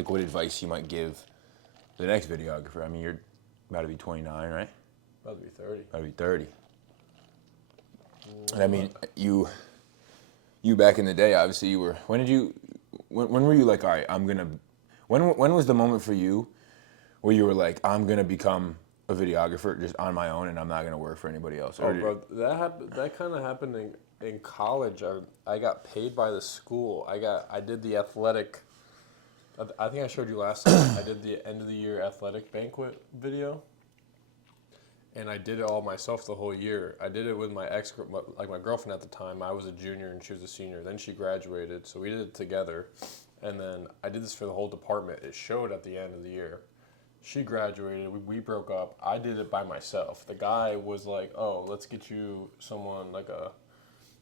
like what advice you might give the next videographer? I mean, you're about to be 29, right? About to be 30. About to be 30. And I mean, you back in the day, obviously you were, when were you like, all right, when was the moment for you where you were like, I'm going to become a videographer just on my own and I'm not going to work for anybody else? Oh, bro, that kind of happened in college. I got paid by the school. I did the athletic, I think I showed you last time, I did the end of the year athletic banquet video. And I did it all myself the whole year. I did it with my my girlfriend at the time. I was a junior and she was a senior. Then she graduated, so we did it together. And then I did this for the whole department. It showed at the end of the year. She graduated, we broke up. I did it by myself. The guy was like, oh, let's get you someone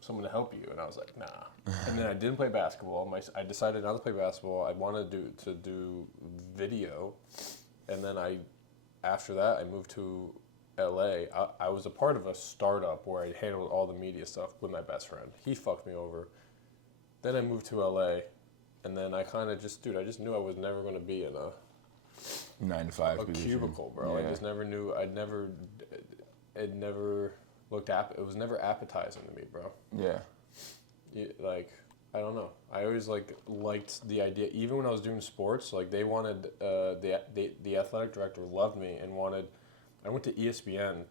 someone to help you. And I was like, nah. And then I didn't play basketball. I decided not to play basketball. I wanted to do video. And then after that, I moved to LA. I was a part of a startup where I handled all the media stuff with my best friend. He fucked me over. Then I moved to LA, and then I kind of just knew I was never going to be in a 9 to 5 cubicle, bro. Yeah. I just never knew. It never looked it was never appetizing to me, bro. Yeah. Like, I don't know. I always liked the idea. Even when I was doing sports, like they wanted the athletic director loved me and wanted. I went to ESPN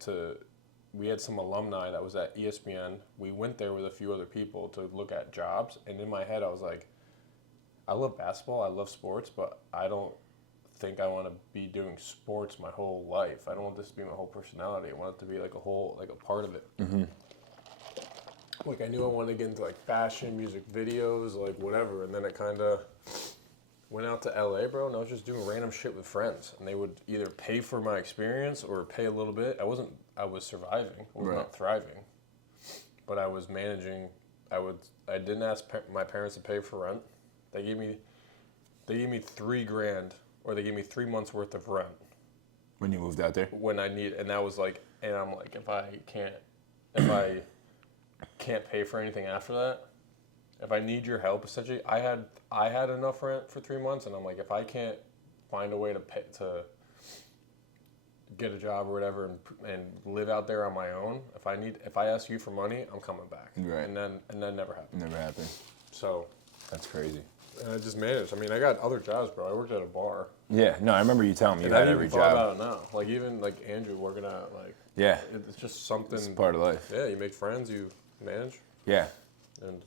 we had some alumni that was at ESPN. We went there with a few other people to look at jobs. And in my head, I was like, I love basketball. I love sports, but I don't think I want to be doing sports my whole life. I don't want this to be my whole personality. I want it to be like a part of it. Mm-hmm. Like I knew I wanted to get into like fashion, music videos, like whatever. And then it kind of went out to LA, bro, and I was just doing random shit with friends. And they would either pay for my experience or pay a little bit. I was surviving. I was not thriving. But I was managing. I didn't ask my parents to pay for rent. They gave me $3,000, or they gave me 3 months worth of rent. When you moved out there? And that was like, and I'm like, if I can't pay for anything after that, if I need your help, essentially, I had enough rent for 3 months, and I'm like, if I can't find a way to pay, to get a job or whatever and live out there on my own, if I ask you for money, I'm coming back. Right. And then never happened. Never happened. So That's crazy. And I just managed. I mean, I got other jobs, bro. I worked at a bar. Yeah, no, I remember you telling me you had every job. I thought about it now. Like, even, like, Andrew working at, like... Yeah. It's just something... It's part of life. Yeah, you make friends, you manage. Yeah. And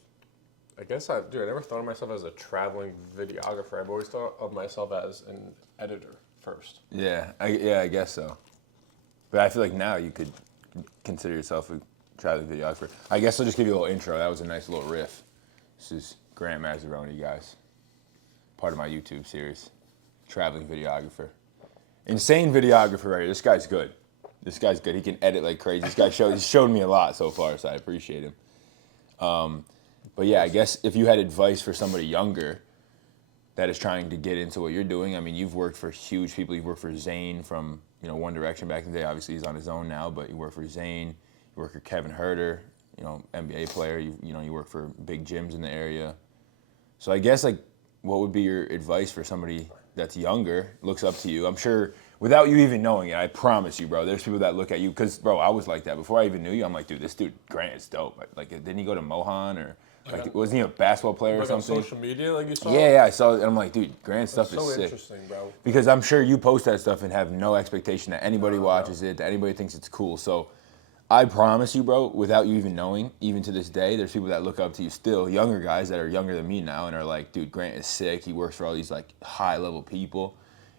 I guess I never thought of myself as a traveling videographer. I've always thought of myself as an editor first. Yeah, I guess so. But I feel like now you could consider yourself a traveling videographer. I guess I'll just give you a little intro. That was a nice little riff. This is Grant Maz, you guys. Part of my YouTube series. Traveling videographer. Insane videographer right here. This guy's good. He can edit like crazy. This guy he's showed me a lot so far, so I appreciate him. But yeah, I guess if you had advice for somebody younger that is trying to get into what you're doing, I mean, you've worked for huge people. You've worked for Zayn from, One Direction back in the day. Obviously, he's on his own now, but you work for Zayn. You work for Kevin Herter, NBA player. You work for big gyms in the area. So I guess, like, what would be your advice for somebody that's younger, looks up to you? I'm sure, without you even knowing it, I promise you, bro, there's people that look at you. Because, bro, I was like that. Before I even knew you, I'm like, dude, this dude, Grant, is dope. Like, didn't he go to Mohan or... Like, wasn't he a basketball player or something? On social media, like you saw? Yeah, I saw it. And I'm like, dude, Grant's stuff is so sick. Interesting, bro. Because I'm sure you post that stuff and have no expectation that anybody watches it, that anybody thinks it's cool. So I promise you, bro, without you even knowing, even to this day, there's people that look up to you still, younger guys that are younger than me now and are like, dude, Grant is sick. He works for all these, like, high-level people.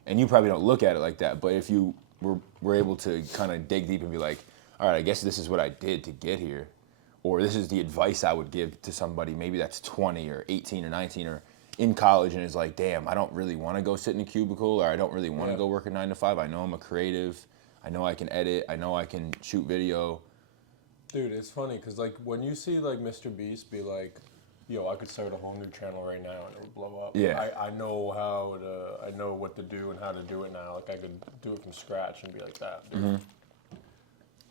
And you probably don't look at it like that. But if you were able to kind of dig deep and be like, all right, I guess this is what I did to get here. Or this is the advice I would give to somebody maybe that's 20 or 18 or 19 or in college and is like, damn, I don't really want to go sit in a cubicle, or I don't really want to go work a 9 to 5. I know I'm a creative. I know I can edit. I know I can shoot video. Dude, it's funny because, like, when you see, like, Mr. Beast be like, yo, I could start a whole new channel right now and it would blow up. Yeah. I know I know what to do and how to do it now. Like, I could do it from scratch and be like that. Dude. Mm-hmm.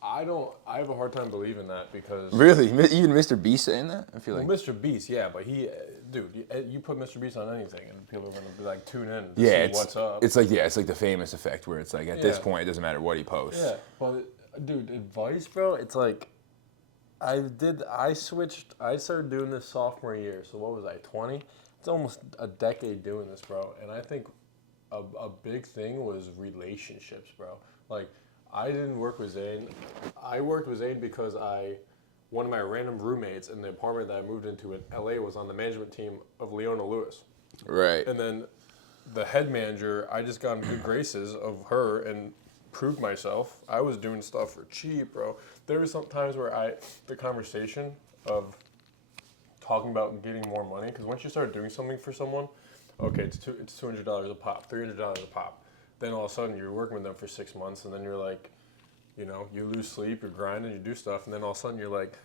I don't. I have a hard time believing that because Really? Even Mr. Beast saying that? I feel well, like. Mr. Beast, yeah, but he, dude, you put Mr. Beast on anything, and people are gonna be like tune in to see what's up. It's like it's like the famous effect where it's like at this Yeah. point it doesn't matter what he posts. Yeah, but dude, advice, bro. It's like I started doing this sophomore year. So what was I, 20? It's almost a decade doing this, bro. And I think a big thing was relationships, bro. Like I didn't work with Zane. I worked with Zane because one of my random roommates in the apartment that I moved into in LA was on the management team of Leona Lewis. Right. And then the head manager, I just got in good graces of her and proved myself. I was doing stuff for cheap, bro. There were some times where the conversation of talking about getting more money, because once you start doing something for someone, okay, it's $200 a pop, $300 a pop. Then all of a sudden you're working with them for 6 months, and then you're like, you lose sleep, you're grinding, you do stuff, and then all of a sudden you're like,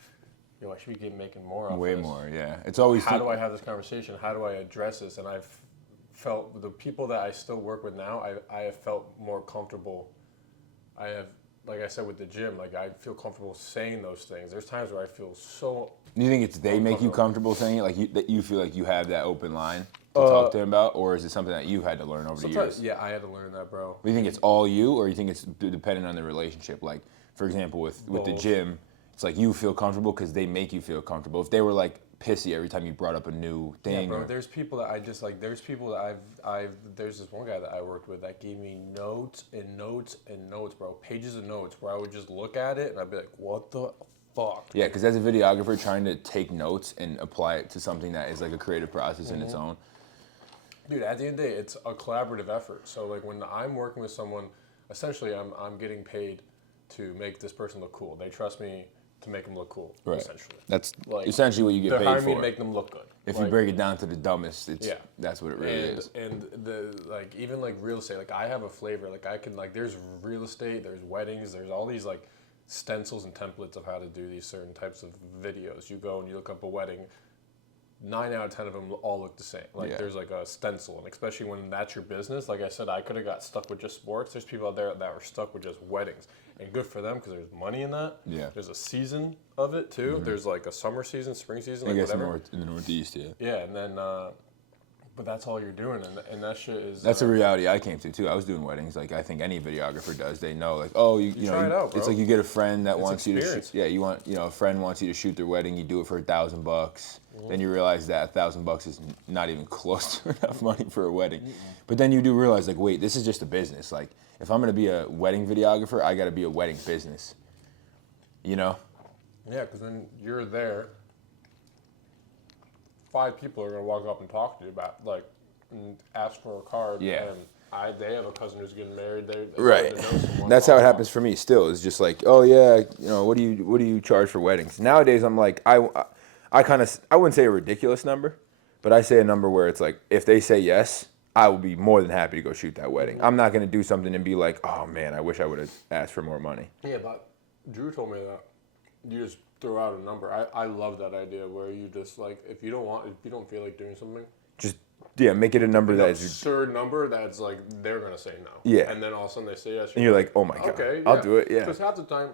yo, I should be making more off Way this. more, yeah. It's always. How do I have this conversation? How do I address this? And I've felt the people that I still work with now, I have felt more comfortable. I have, like I said with the gym, like I feel comfortable saying those things. There's times where I feel so. Do you think it's they make you comfortable saying it, like that you feel like you have that open line to talk to him about, or is it something that you had to learn over the years? Yeah, I had to learn that, bro. Do you think it's all you, or you think it's dependent on the relationship? Like, for example, with the Both. gym, it's like you feel comfortable because they make you feel comfortable. If they were like pissy every time you brought up a new thing, Yeah, bro. There's people that I just like. There's people that there's this one guy that I worked with that gave me notes and notes and notes, bro. Pages of notes where I would just look at it and I'd be like, what the fuck? yeah, because as a videographer, trying to take notes and apply it to something that is like a creative process in its own. Dude, at the end of the day, it's a collaborative effort. So like when I'm working with someone, essentially I'm getting paid to make this person look cool. They trust me to make them look cool, Right. essentially. That's Like, essentially what you get They're paid hiring me for. to make them look good. If Like, you break it down to the dumbest, Yeah. that's what it really is. And the like even like real estate, like I have a flavor. Like I can like there's real estate, there's weddings, there's all these like stencils and templates of how to do these certain types of videos. You go and you look up a wedding. 9 out of 10 of them all look the same. Like Yeah. there's like a stencil, and especially when that's your business. Like I said, I could have got stuck with just sports. There's people out there that were stuck with just weddings, and good for them because there's money in that. Yeah. There's a season of it too. There's like a summer season, spring season, I like guess whatever. in the Northeast, yeah. Yeah, and then, but that's all you're doing, and that shit is. That's a reality I came to too. I was doing weddings, like I think any videographer does. They know, like, oh, you know, try it out, it's bro. like you get a friend that wants experience. you to, you want, a friend wants you to shoot their wedding. You do it for $1,000. Then you realize that $1,000 is not even close to enough money for a wedding. But then you do realize, like, wait, this is just a business. Like, if I'm gonna be a wedding videographer, I gotta be a wedding business. You know? Yeah, because then you're there. 5 people are gonna walk up and talk to you about and ask for a card. Yeah. And they have a cousin who's getting married. They Right. know someone. That's how it happens for me. Still, it's just like, oh yeah, what do you charge for weddings? Nowadays, I'm like, I wouldn't say a ridiculous number, but I say a number where it's like, if they say yes, I will be more than happy to go shoot that wedding. I'm not gonna do something and be like, oh man, I wish I would have asked for more money. Yeah, but Drew told me that you just throw out a number. I love that idea where you just like if you don't feel like doing something, Just make it a number that is, absurd number that's like they're gonna say no. Yeah. And then all of a sudden they say yes. and you're like, oh my god, okay, I'll do it. Yeah. Because half the time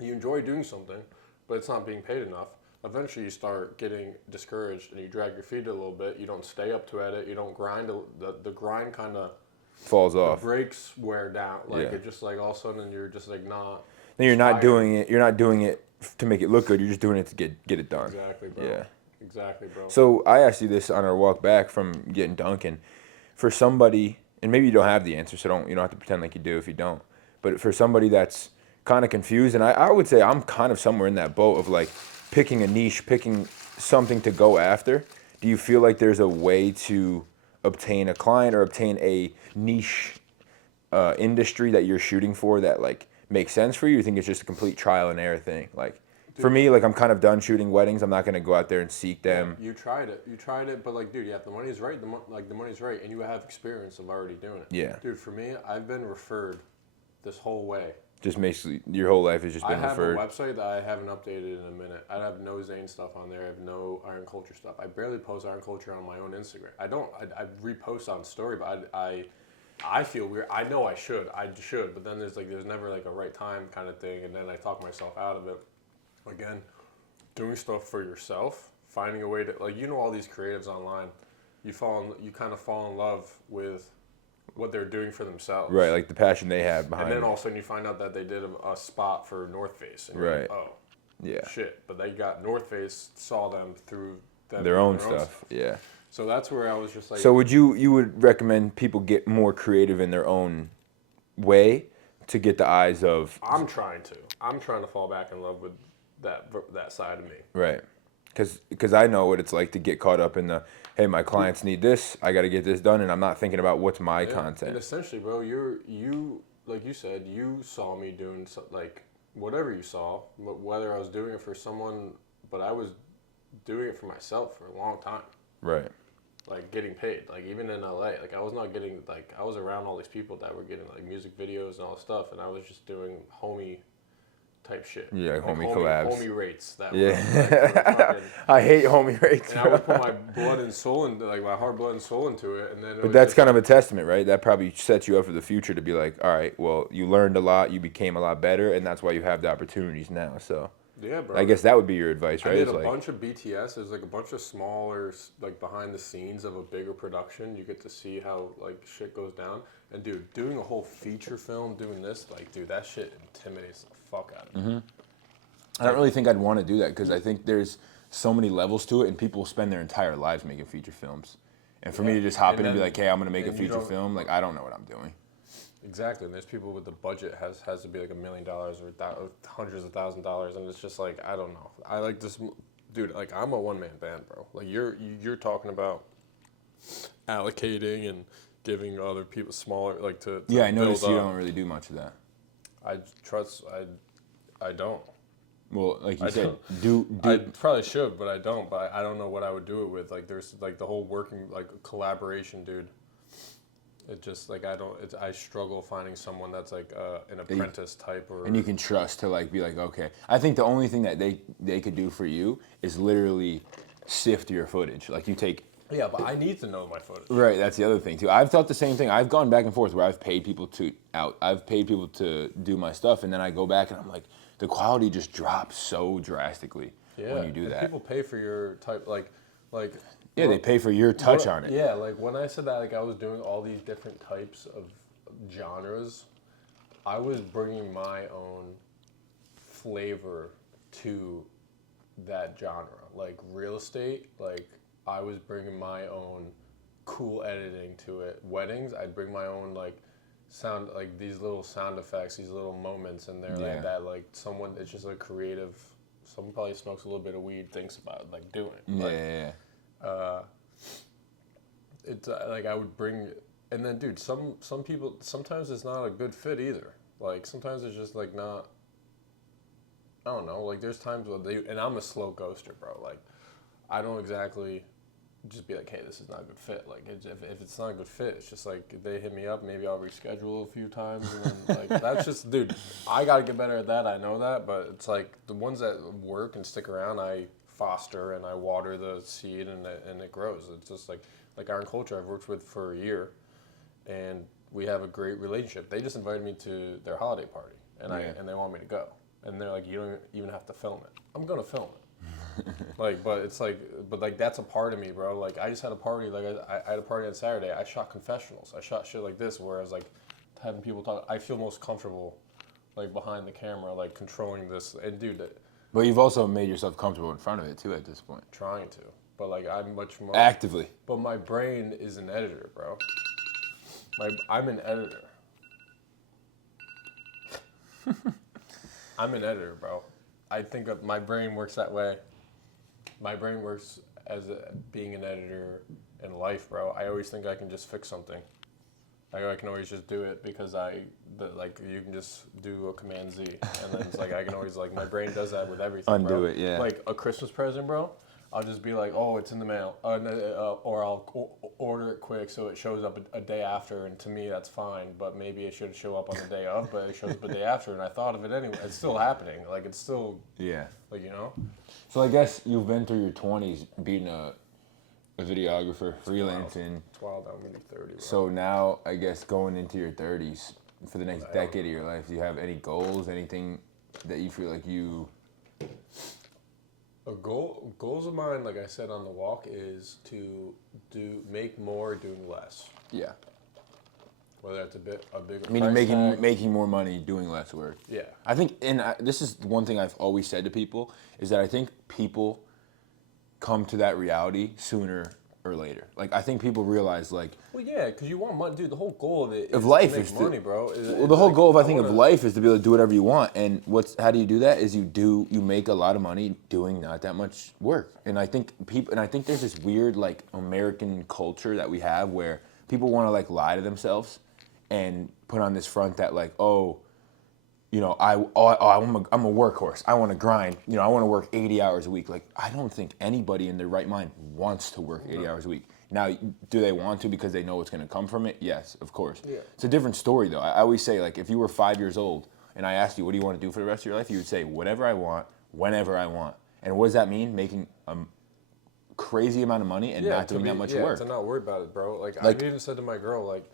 you enjoy doing something, but it's not being paid enough. Eventually you start getting discouraged and you drag your feet a little bit. You don't stay up to it. You don't grind. The grind kind of Falls off. brakes wear down. Like Yeah. it just like all of a sudden you're just like not. Then you're not inspired. doing it. You're not doing it to make it look good. You're just doing it to get it done. Exactly, bro. Yeah. Exactly, bro. So I asked you this on our walk back from getting Dunkin'. For somebody, and maybe you don't have the answer, so you don't have to pretend like you do if you don't. But for somebody that's kind of confused, and I would say I'm kind of somewhere in that boat of like picking a niche, picking something to go after. Do you feel like there's a way to obtain a client or obtain a niche industry that you're shooting for that like makes sense for you? You think it's just a complete trial and error thing? Like for me, like I'm kind of done shooting weddings. I'm not gonna go out there and seek them. You tried it, but like, dude, yeah, if the money's right, the money's right, and you have experience of already doing it. Yeah. Dude, for me, I've been referred this whole way. Just basically, your whole life has just been I have referred. a website that I haven't updated in a minute. I have no Zane stuff on there. I have no Iron Culture stuff. I barely post Iron Culture on my own Instagram. I repost on story, but I I feel weird. I know I should, but then there's never like a right time kind of thing, and then I talk myself out of it. Again, doing stuff for yourself, finding a way to like all these creatives online, you kind of fall in love with what they're doing for themselves. Right, like the passion they have behind And then it. all of a sudden you find out that they did a spot for North Face, and you're like, Right. oh, Yeah. shit. But they got North Face saw them through them Their doing own stuff. Yeah. So that's where I was just like. So you would recommend people get more creative in their own way to get the eyes of I'm trying to fall back in love with that side of me. right, because I know what it's like to get caught up in the hey, my clients need this, I got to get this done, and I'm not thinking about what's my And content. essentially, bro, you like you said, you saw me doing like whatever you saw, but whether I was doing it for someone, but I was doing it for myself for a long time. Right. Like getting paid, like even in LA, like I was not getting, like I was around all these people that were getting like music videos and all this stuff, and I was just doing homie type shit. Yeah, like, homie collabs. Homie rates. That Yeah. were fucking, I hate homie rates, and I bro. would put my blood and soul into, like my heart, blood, and soul into it, and then. But that's kind of a testament, right? That probably sets you up for the future to be like, all right, well, you learned a lot, you became a lot better, and that's why you have the opportunities now. So Yeah, bro. I guess that would be your advice, right? I did It's a like, bunch of BTS. There's like a bunch of smaller, like behind the scenes of a bigger production. You get to see how like shit goes down. And dude, doing a whole feature film, doing this, like, dude, that shit intimidates the fuck out of me. I don't really think I'd want to do that because I think there's so many levels to it, and people spend their entire lives making feature films. And for me to just hop And in and be then- like, hey, I'm going to make a and you feature don't- film, like, I don't know what I'm doing. Exactly. And there's people with the budget has to be like $1 million or hundreds of $1,000s, and it's just like, I don't know. I like this, dude. Like I'm a one-man band, bro. Like you're talking about allocating and giving other people smaller, like to Yeah, I noticed build you up. don't really do much of that. I don't. Well, like you I said, don't. I probably should, but I don't. But I don't know what I would do it with. Like there's like the whole working like collaboration, dude. It just like I struggle finding someone that's like an apprentice type or. and you can trust to like be like, okay. I think the only thing that they could do for you is literally sift your footage. Like you take. Yeah, but I need to know my footage. Right, that's the other thing too. I've thought the same thing. I've gone back and forth where I've paid people to do my stuff, and then I go back and I'm like, the quality just drops so drastically when you do and that. people pay for your type like. Yeah, they pay for your touch on it. Yeah, like when I said that, like I was doing all these different types of genres, I was bringing my own flavor to that genre. Like real estate, like I was bringing my own cool editing to it. Weddings, I'd bring my own like sound, like these little sound effects, these little moments in there, Yeah. like that. Like someone, it's just a creative. Someone probably smokes a little bit of weed, thinks about like doing it. Yeah, Like, yeah. it's like I would bring, and then dude, some people sometimes it's not a good fit either. Like sometimes it's just like not. I don't know. Like there's times when and I'm a slow ghoster, bro. Like I don't exactly just be like, hey, this is not a good fit. Like if it's not a good fit, it's just like they hit me up, maybe I'll reschedule a few times, and then like that's just, dude. I gotta get better at that. I know that, but it's like the ones that work and stick around, I foster and I water the seed and it grows. It's just like Iron Culture I've worked with for a year, and we have a great relationship. They just invited me to their holiday party, and and they want me to go, and they're like, you don't even have to film it. I'm gonna film it. But that's a part of me, bro. Like I just had a party. Like I had a party on Saturday. I shot confessionals. I shot shit like this, whereas like having people talk, I feel most comfortable like behind the camera, like controlling this. And dude, But you've also made yourself comfortable in front of it too at this point. trying to, but like I'm much more Actively. But my brain is an editor, bro. I'm an editor. I'm an editor, bro. I think of, my brain works that way. My brain works as being an editor in life, bro. I always think I can just fix something. I can always just do it because you can just do a Command Z, and then it's like I can always like my brain does that with everything. Undo bro. it, yeah. Like a Christmas present, bro. I'll just be like, oh, it's in the mail, or I'll order it quick so it shows up a day after, and to me that's fine. But maybe it should show up on the day of, but it shows up a day after, and I thought of it anyway. It's still happening. Like it's still Yeah. like, you know. So I guess you've been through your 20s being a videographer, freelancing. It's wild. I'm gonna be 30. Bro. So now, I guess going into your 30s, for the next decade of your life, do you have any goals? Anything that you feel like you? Goals of mine, like I said on the walk, is to make more doing less. Yeah. Whether it's a bigger. Meaning price making more money doing less work. Yeah. I think, this is one thing I've always said to people, is that I think people come to that reality sooner or later. Like, I think people realize, like... Well, yeah, because you want money. Dude, the whole goal of it is life to make is money, bro. Well, the whole goal of, I think, of life is to be able to do whatever you want. And how do you do that? Is you make a lot of money doing not that much work. And I think there's this weird, like, American culture that we have where people want to, like, lie to themselves and put on this front that, like, oh, you know, I'm a workhorse. I want to grind. You know, I want to work 80 hours a week. Like, I don't think anybody in their right mind wants to work 80 hours a week. Now, do they want to because they know what's going to come from it? Yes, of course. Yeah. It's a different story, though. I always say, like, if you were 5 years old and I asked you, what do you want to do for the rest of your life? You would say, whatever I want, whenever I want. And what does that mean? Making a crazy amount of money and not doing that much work. To not worry about it, bro. Like, I've even said to my girl, like,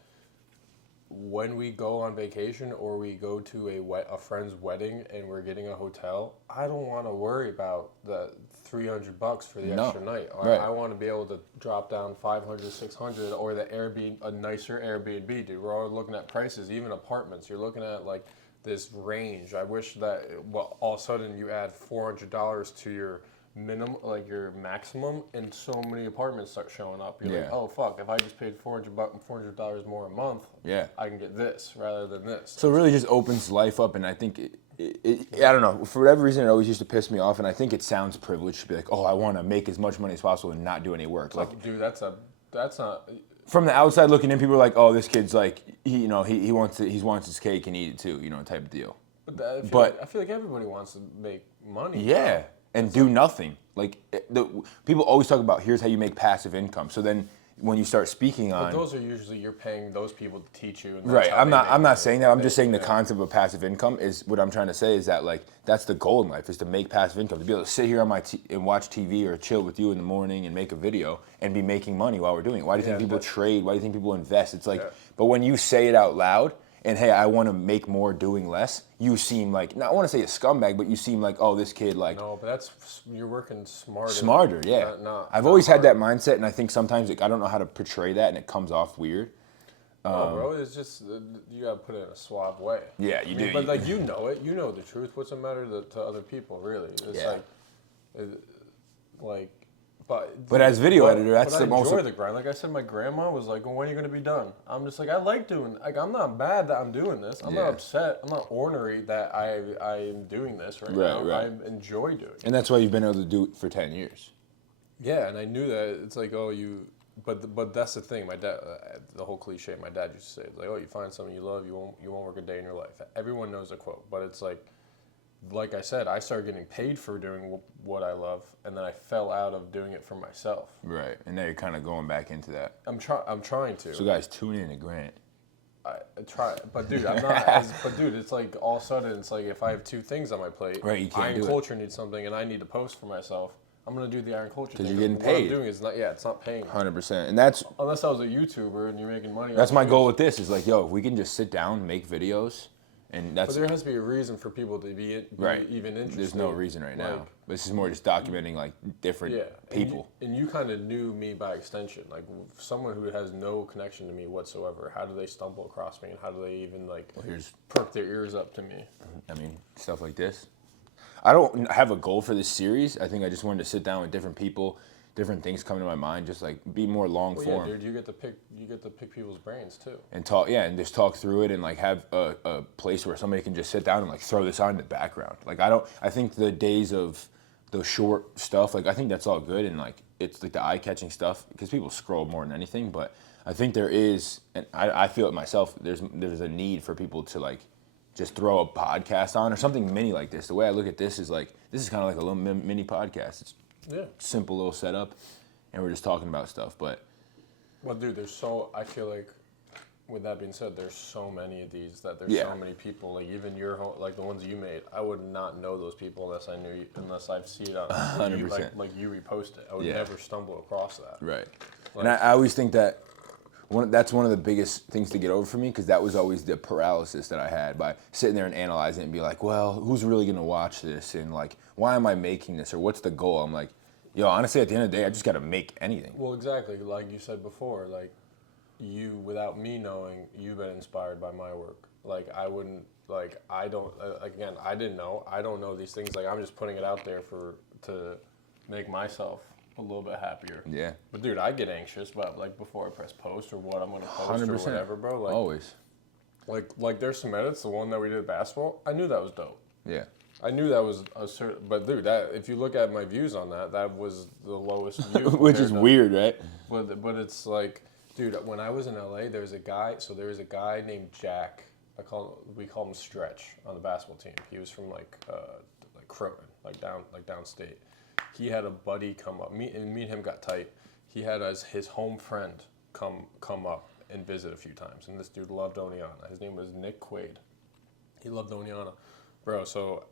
when we go on vacation or we go to a friend's wedding and we're getting a hotel, I don't want to worry about the $300 for the extra night. Right. I want to be able to drop down 500, 600, or a nicer Airbnb, dude. We're all looking at prices, even apartments. You're looking at like this range. I wish that all of a sudden you add $400 to your minimum, like your maximum, and so many apartments start showing up. You're like, oh fuck! If I just paid $400 more a month, I can get this rather than this. So it really just opens life up, and I think I don't know, for whatever reason, it always used to piss me off, and I think it sounds privileged to be like, oh, I want to make as much money as possible and not do any work. Like, dude, that's not. From the outside looking in, people are like, oh, this kid's like, he wants his cake and eat it too, type of deal. But I feel like everybody wants to make money. Yeah. Bro. And do nothing. Like, people always talk about, here's how you make passive income. So then when you start speaking on... But those are usually, you're paying those people to teach you. And right. I'm not saying that. I'm just saying the concept of passive income is, what I'm trying to say is that, like, that's the goal in life, is to make passive income. To be able to sit here on and watch TV or chill with you in the morning and make a video and be making money while we're doing it. Why do you think people trade? Why do you think people invest? It's like, but when you say it out loud, and hey, I want to make more doing less, you seem like, not I want to say a scumbag, but you seem like, oh, this kid, like... No, but you're working smarter. Smarter, yeah. I've always had that mindset, and I think sometimes, like, I don't know how to portray that, and it comes off weird. No, bro, it's just, you got to put it in a suave way. Yeah, you do. But, like, you know it. You know the truth. What's the matter to other people, really? It's But as video editor, that's the most... I enjoy the grind. Like I said, my grandma was like, well, when are you going to be done? I'm just like, I like doing... Like, I'm not mad that I'm doing this. I'm not upset. I'm not ornery that I am doing this right now. Right. I enjoy doing it. And that's why you've been able to do it for 10 years. Yeah, and I knew that. It's like, oh, you... But that's the thing. My dad, the whole cliche my dad used to say, like, oh, you find something you love, you won't work a day in your life. Everyone knows the quote, but it's like I said, I started getting paid for doing what I love, and then I fell out of doing it for myself. Right, and now you're kind of going back into that. I'm trying to. So guys, tune in to Grant. I try, but dude, I'm not. But dude, it's like all of a sudden, it's like if I have two things on my plate, right? You can't Iron do Culture needs something, and I need to post for myself. I'm gonna do the Iron Culture thing. Because you're getting paid. What I'm doing is not. Yeah, it's not paying. 100%, and that's unless I was a YouTuber and you're making money. That's my goal with this. Is like, yo, if we can just sit down, make videos. And that's, but there has to be a reason for people to be even interested. There's no reason right now. This is more just documenting like different people. And you kind of knew me by extension. Like someone who has no connection to me whatsoever. How do they stumble across me, and how do they even perk their ears up to me? I mean, stuff like this. I don't have a goal for this series. I think I just wanted to sit down with different people. Different things come to my mind, just like be more long form. Yeah, dude, you get to pick people's brains too. And talk, and just talk through it, and like have a place where somebody can just sit down and like throw this on in the background. Like I think the days of the short stuff, like I think that's all good, and like it's like the eye-catching stuff because people scroll more than anything. But I think there is, and I feel it myself. There's a need for people to like just throw a podcast on or something mini like this. The way I look at this is like this is kind of like a little mini podcast. It's simple little setup, and we're just talking about stuff. But well, dude, I feel like with that being said, there's so many of these that there's Yeah. so many people. Like even like the ones you made, I would not know those people unless I knew you, unless I've seen it on 100%. like you repost it. I would Yeah. never stumble across that. Right. Like, And I always think that that's one of the biggest things to get over for me, because that was always the paralysis that I had by sitting there and analyzing it and be like, well, who's really going to watch this? And like, why am I making this? Or what's the goal? I'm like, yo, honestly, at the end of the day, I just got to make anything. well, exactly. Like you said before, like you, without me knowing, you've been inspired by my work. Like I wouldn't, like I don't, again, I didn't know. I don't know these things. Like I'm just putting it out there to make myself a little bit happier. Yeah. But dude, I get anxious about like before I press post or what I'm gonna post 100%. or whatever, bro. Like Always. like there's some edits. The one that we did at basketball, I knew that was dope. Yeah. I knew that was a certain, but dude, that if you look at my views on that, that was the lowest view. Which is weird, right? But it's like, dude, when I was in LA, there's a guy named Jack. We call him Stretch on the basketball team. He was from like Croton, like downstate. He had a buddy come up. Me and him got tight. He had his home friend come up and visit a few times, and this dude loved Oneana. His name was Nick Quaid. He loved Oneana, bro. So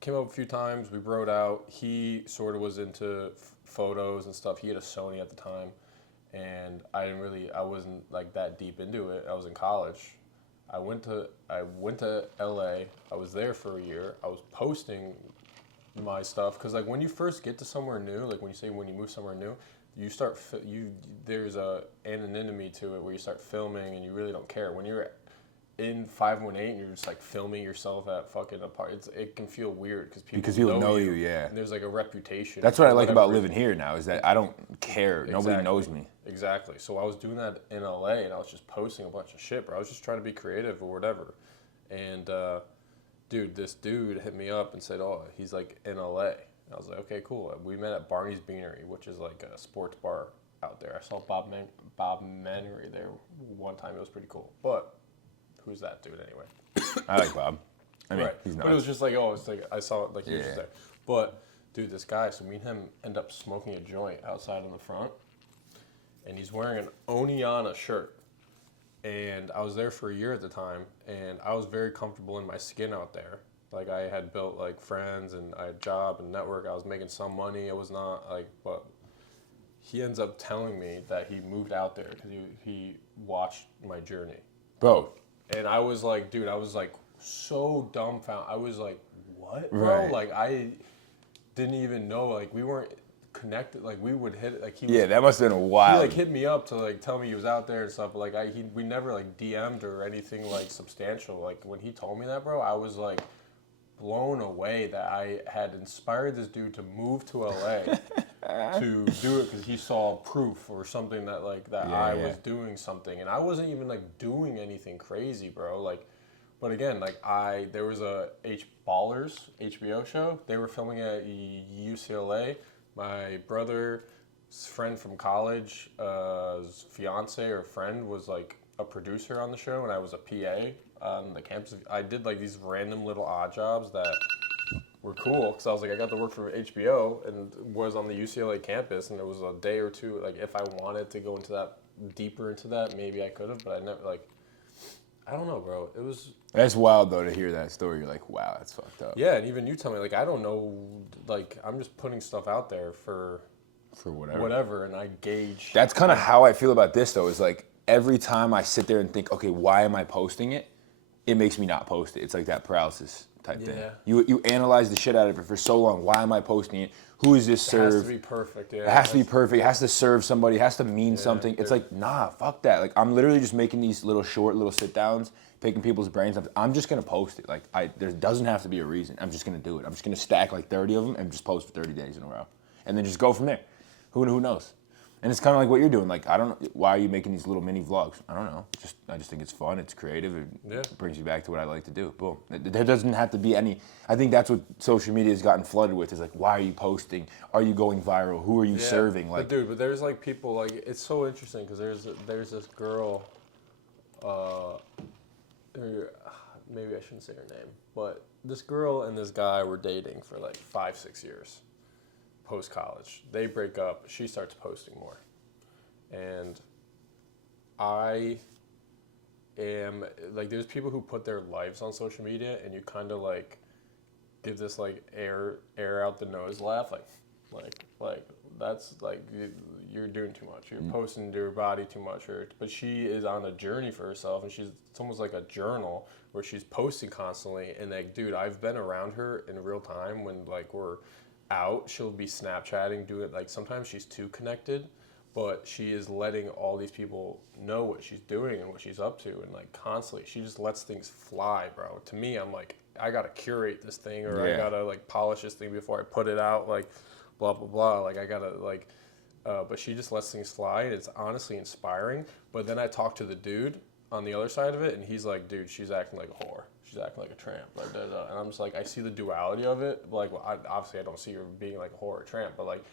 came up a few times. We broed out. He sort of was into photos and stuff. He had a Sony at the time, and I wasn't like that deep into it. I was in college. I went to LA. I was there for a year. I was posting my stuff because like when you first get to somewhere new, like when you move somewhere new, you start there's a anonymity to it where you start filming and you really don't care. When you're in 518 and you're just like filming yourself at fucking apartments, it can feel weird because people know you. Yeah. And there's like a reputation. That's what I like about living here now, is that I don't care. Exactly. Nobody knows me. Exactly. So I was doing that in LA and I was just posting a bunch of shit, bro. I was just trying to be creative or whatever. And dude, this dude hit me up and said, oh, he's like in LA. And I was like, okay, cool. We met at Barney's Beanery, which is like a sports bar out there. I saw Bob Manery there one time. It was pretty cool. But who's that dude anyway? I like Bob. I mean, right. he's nice. But it was just like, oh, it's like I saw it like he was Yeah. just there. But dude, this guy, so me and him end up smoking a joint outside in the front, and he's wearing an Oneana shirt. And I was there for a year at the time, and I was very comfortable in my skin out there. Like I had built like friends, and I had a job and network. I was making some money. It was not like, but he ends up telling me that he moved out there because he watched my journey. Bro. And I was like, dude, I was like so dumbfounded. I was like, what, bro? Right. Like I didn't even know. Like we weren't connected. Like we would hit. Like he was. Yeah, that must have been He wild. like hit me up to like tell me he was out there and stuff. But like we never like DM'd or anything like substantial. Like when he told me that, bro, I was like blown away that I had inspired this dude to move to LA to do it because he saw proof or something that like that I was doing something, and I wasn't even like doing anything crazy, bro. Like, but again, like there was a Ballers HBO show. They were filming at UCLA. My brother's friend from college, fiance or friend was like a producer on the show, and I was a PA on the campus. I did like these random little odd jobs that were cool because I was like, I got to work for HBO and was on the UCLA campus, and it was a day or two. Like if I wanted to go into that deeper into that, maybe I could have, but I never like. I don't know, bro. It was. That's wild though to hear that story. You're like, wow, that's fucked up. Yeah, and even you tell me like I don't know, like I'm just putting stuff out there for whatever. whatever, and I gauge. That's kind of how I feel about this though. Is like every time I sit there and think, okay, why am I posting it? It makes me not post it. It's like that paralysis type thing. You analyze the shit out of it for so long. Why am I posting it? Who is this serve? It has to be perfect. Yeah. It has to be perfect. It has to serve somebody. It has to mean something. It's like, nah, fuck that. Like I'm literally just making these little sit downs, picking people's brains. I'm just gonna post it. Like there doesn't have to be a reason. I'm just gonna do it. I'm just gonna stack like 30 of them and just post for 30 days in a row, and then just go from there. Who knows? And it's kind of like what you're doing. Like I don't know, why are you making these little mini vlogs? I don't know. I just think it's fun. It's creative. It brings you back to what I like to do. Boom. There doesn't have to be any. I think that's what social media has gotten flooded with. Is like, why are you posting? Are you going viral? Who are you serving? Like, but there's like people like it's so interesting because there's this girl. Maybe I shouldn't say her name, but this girl and this guy were dating for like 5-6 years. Post college, they break up. She starts posting more, and I am like, there's people who put their lives on social media, and you kind of like give this like air out the nose laugh, like that's like you're doing too much. You're posting to your body too much. But she is on a journey for herself, and it's almost like a journal where she's posting constantly. And like, dude, I've been around her in real time when like we're out. She'll be Snapchatting, do it like sometimes she's too connected, but she is letting all these people know what she's doing and what she's up to, and like constantly she just lets things fly, bro. To me, I'm like, I gotta curate this thing, or I gotta like polish this thing before I put it out, like blah blah blah. Like I gotta like, but she just lets things fly, and it's honestly inspiring. But then I talk to the dude on the other side of it, and he's like, dude, she's acting like a whore. She's acting like a tramp, like da, da. And I'm just like, I see the duality of it. Like, well, obviously I don't see her being like a whore or a tramp, but like,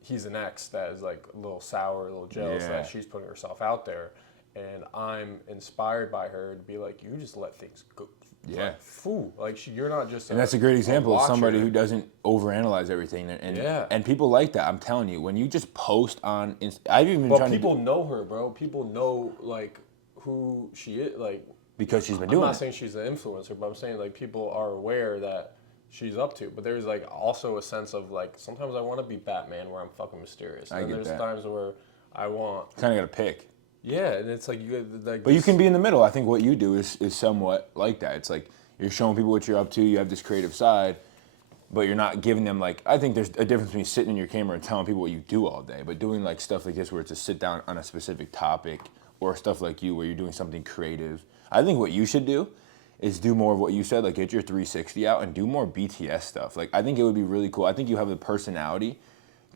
he's an ex that is like a little sour, a little jealous that she's putting herself out there, and I'm inspired by her to be like, you just let things go. Yeah. Like, foo. Like you're not just. And that's a great example of somebody who doesn't overanalyze everything. And people like that. I'm telling you, when you just post on, I've even been but trying to. People know her, bro. People know like who she is, like because she's been doing. I'm not saying she's an influencer, but I'm saying like people are aware that she's up to. But there's like also a sense of like sometimes I want to be Batman where I'm fucking mysterious. And then there's times where I want. Kind of got to pick. Yeah, and it's like you like. But you can be in the middle. I think what you do is somewhat like that. It's like you're showing people what you're up to. You have this creative side, but you're not giving them like. I think there's a difference between sitting in your camera and telling people what you do all day, but doing like stuff like this where it's a sit down on a specific topic, or stuff like you where you're doing something creative. I think what you should do is do more of what you said, like get your 360 out and do more BTS stuff. Like I think it would be really cool. I think you have the personality.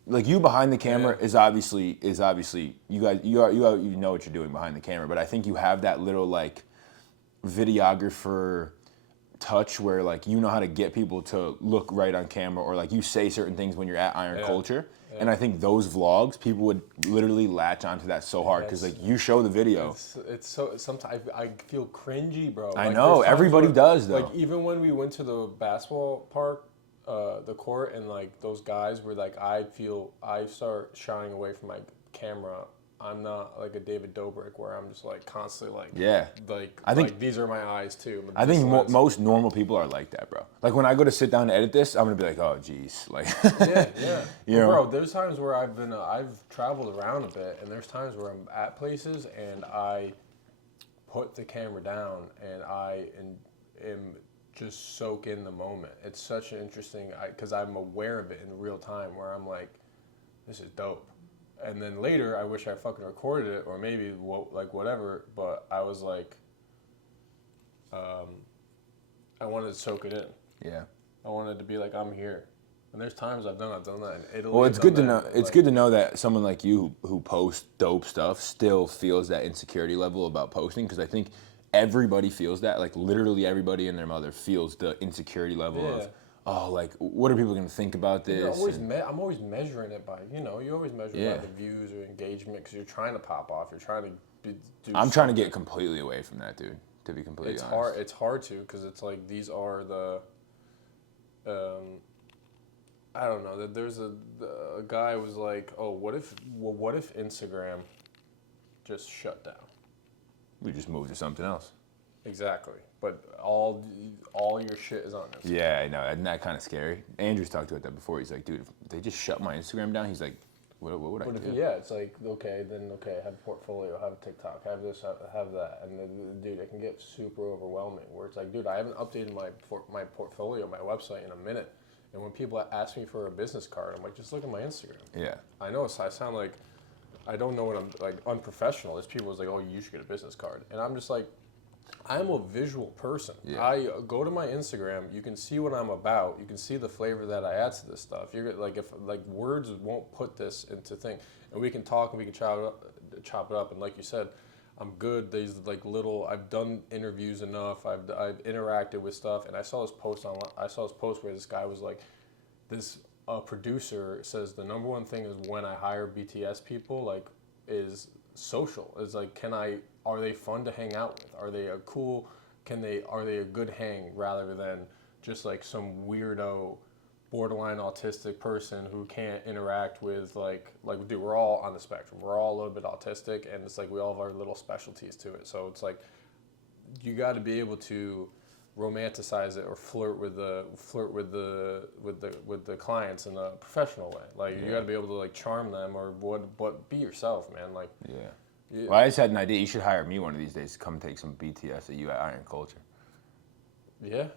Like you behind the camera is obviously you guys you know what you're doing behind the camera, but I think you have that little like videographer touch where like you know how to get people to look right on camera, or like you say certain things when you're at Iron Culture. And I think those vlogs, people would literally latch onto that so hard because like you show the video. It's so sometimes I feel cringy, bro. I know everybody does though. Like even when we went to the basketball park, the court, and like those guys were like, I start shying away from my camera. I'm not like a David Dobrik where I'm just like constantly like I think like, these are my eyes too. I think most normal people are like that, bro. Like when I go to sit down to edit this, I'm gonna be like, oh geez, like yeah. You know, bro. There's times where I've traveled around a bit, and there's times where I'm at places and I put the camera down and I am just soak in the moment. It's such an interesting because I'm aware of it in real time where I'm like, this is dope. And then later, I wish I fucking recorded it, or maybe like whatever. But I was like, I wanted to soak it in. Yeah. I wanted to be like, I'm here. And there's times I've done that in Italy. Well, it's good to know. It's good to know that someone like you who posts dope stuff still feels that insecurity level about posting, because I think everybody feels that. Like literally everybody and their mother feels the insecurity level of. Oh, like, what are people going to think about this? I'm always measuring it by, you always measure by the views or engagement because you're trying to pop off. You're trying to I'm trying to get completely away from that, dude, to be completely honest. It's hard to because it's like these are the, I don't know. There's a guy was like, oh, what if Instagram just shut down? We just moved to something else. Exactly. But all your shit is on Instagram. Yeah, I know. Isn't that kind of scary? Andrew's talked about that before. He's like, dude, if they just shut my Instagram down, he's like, what would I do? Yeah, it's like, okay, have a portfolio, have a TikTok, have this, have that. And then, dude, it can get super overwhelming where it's like, dude, I haven't updated my portfolio, my website in a minute. And when people ask me for a business card, I'm like, just look at my Instagram. Yeah. I know, so I sound like, I don't know what I'm, like, unprofessional. There's people who's like, oh, you should get a business card. And I'm just like, I'm a visual person. Yeah. I go to my Instagram. You can see what I'm about. You can see the flavor that I add to this stuff. You're like, if like words won't put this into thing, and we can talk and we can chop it up. And like you said, I'm good. These like little. I've done interviews enough. I've interacted with stuff. And I saw this post where this guy was like, this producer says the number one thing is when I hire BTS people, like, is social. It's like, are they fun to hang out with? Are they are they a good hang rather than just like some weirdo borderline autistic person who can't interact with like dude, we're all on the spectrum. We're all a little bit autistic, and it's like we all have our little specialties to it. So it's like you got to be able to romanticize it or flirt with the clients in a professional way. Like you got to be able to like charm them or what be yourself, man. Like Well, I just had an idea. You should hire me one of these days to come take some BTS at you at Iron Culture. Yeah,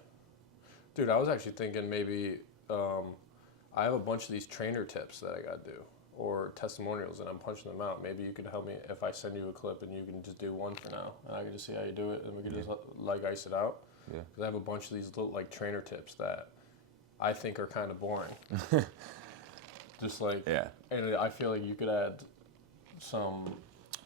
dude. I was actually thinking maybe I have a bunch of these trainer tips that I got to do or testimonials, and I'm punching them out. Maybe you could help me if I send you a clip and you can just do one for now, and I can just see how you do it, and we can just like ice it out. Yeah. Because I have a bunch of these little like trainer tips that I think are kind of boring. Just like and I feel like you could add some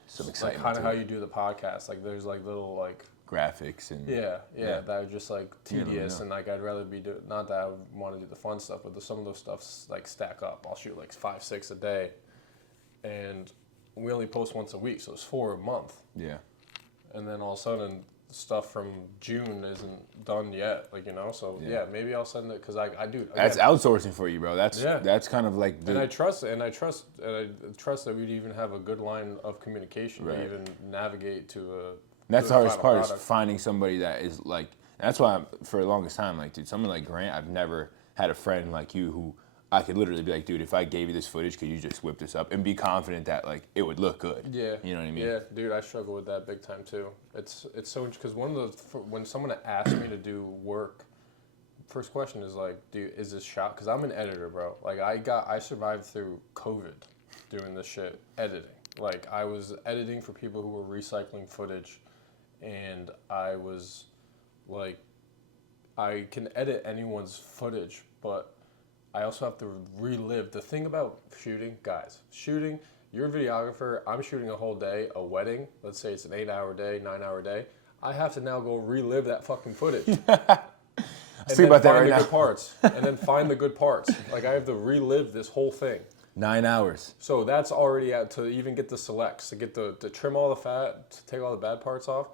excitement. Like kind of how you do the podcast. Like there's like little like graphics and that are just like tedious and like I'd rather be doing. Not that I would want to do the fun stuff, but some of those stuffs like stack up. I'll shoot like 5, 6 a day, and we only post once a week, so it's 4 a month. Yeah. And then all of a sudden, stuff from June isn't done yet, like, you know. So maybe I'll send it because I do. Again, that's outsourcing for you, bro. That's kind of like. And I trust that we'd even have a good line of communication to even navigate to a. That's the hardest part is finding somebody that is like. That's why for the longest time, like, dude, someone like Grant, I've never had a friend like you who I could literally be like, dude, if I gave you this footage, could you just whip this up and be confident that like it would look good? Yeah. You know what I mean? Yeah, dude, I struggle with that big time too. It's so because when someone asks me to do work, first question is like, is this shot? Because I'm an editor, bro. Like I survived through COVID doing this shit, editing. Like I was editing for people who were recycling footage, and I was like, I can edit anyone's footage, but I also have to relive. The thing about shooting, guys, you're a videographer, I'm shooting a whole day, a wedding, let's say it's an 8-hour day, 9-hour day, I have to now go relive that fucking footage. And think about that right now. Good parts, and then find the good parts. Like I have to relive this whole thing. 9 hours. So that's already out to even get the selects, to get to trim all the fat, to take all the bad parts off.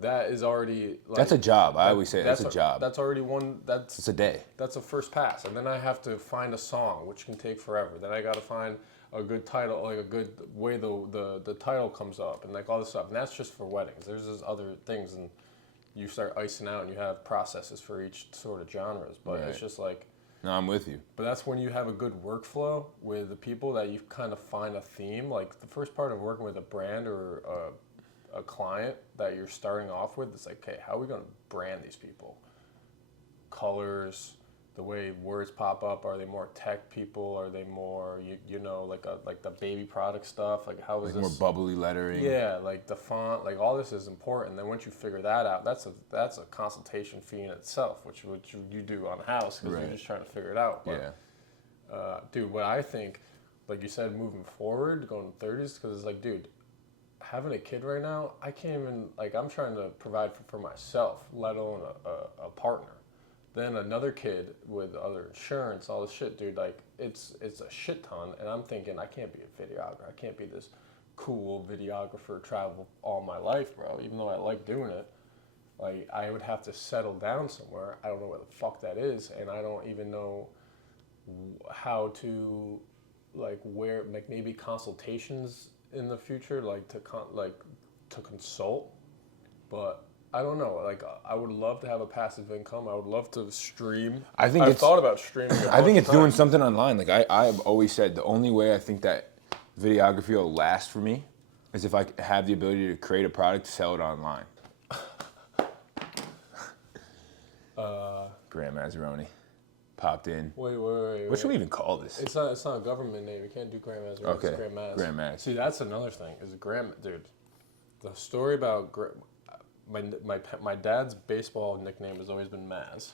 That is already like, that's a job. I always say that's a job. That's already one. It's a day. That's a first pass, and then I have to find a song, which can take forever. Then I got to find a good title, like a good way the title comes up, and like all this stuff. And that's just for weddings. There's just other things, and you start icing out, and you have processes for each sort of genres. But it's just like. No, I'm with you. But that's when you have a good workflow with the people that you kind of find a theme. Like the first part of working with a brand or a client that you're starting off with, it's like, okay, how are we going to brand these people? Colors, the way words pop up. Are they more tech people? Are they more, like the baby product stuff? Like how is like this? More bubbly lettering. Yeah, like the font, like all this is important. Then once you figure that out, that's a consultation fee in itself, which you do on a house because you're just trying to figure it out. But, dude, what I think, like you said, moving forward, going 30s, because it's like, dude, having a kid right now, I can't even, like, I'm trying to provide for myself, let alone a partner. Then another kid with other insurance, all this shit, dude, like, it's a shit ton, and I'm thinking, I can't be a videographer. I can't be this cool videographer, travel all my life, bro, even though I like doing it. Like, I would have to settle down somewhere. I don't know where the fuck that is, and I don't even know how to, like, where, like, maybe consultations in the future, like to consult, but I don't know. Like I would love to have a passive income. I would love to stream. I've thought about streaming. I think it's doing something online. Like I've always said, the only way I think that videography will last for me is if I have the ability to create a product, sell it online. Grant Mazzaroni popped in. Wait. What should we even call this? It's not a government name. You can't do Grant Maz. Okay. It's Grant Maz. Grant Maz. See, that's another thing. Is dude, the story about my dad's baseball nickname has always been Maz,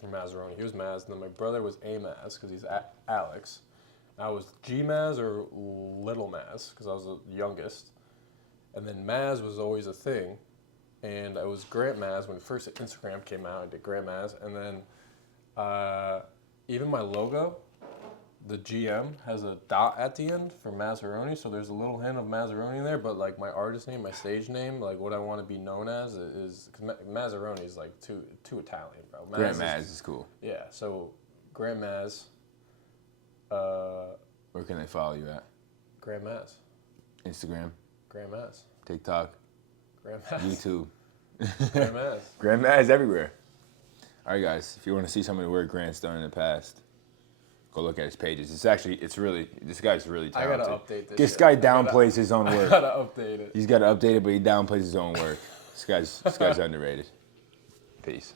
for Mazzaroni. He was Maz, and then my brother was A Maz because he's Alex. I was G Maz or Little Maz because I was the youngest, and then Maz was always a thing, and I was Grant Maz when first Instagram came out. I did Grant Maz, and then. Even my logo, the GM has a dot at the end for Mazzaroni, so there's a little hint of Mazzaroni in there, but like my artist name, my stage name, like what I want to be known as is, because Mazzaroni is like too Italian, bro. Grant Maz is cool. Yeah, so Grant Maz. Where can they follow you at? Grant Maz. Instagram. Grant Maz. TikTok. Grant Maz. YouTube. Grant Maz. Grant Maz everywhere. All right, guys. If you want to see some of the work Grant's done in the past, go look at his pages. It's really, this guy's really I talented. gotta update this. This shit. guy downplays his own I work. gotta update it. He's got to update it, but he downplays his own work. This guy's underrated. Peace.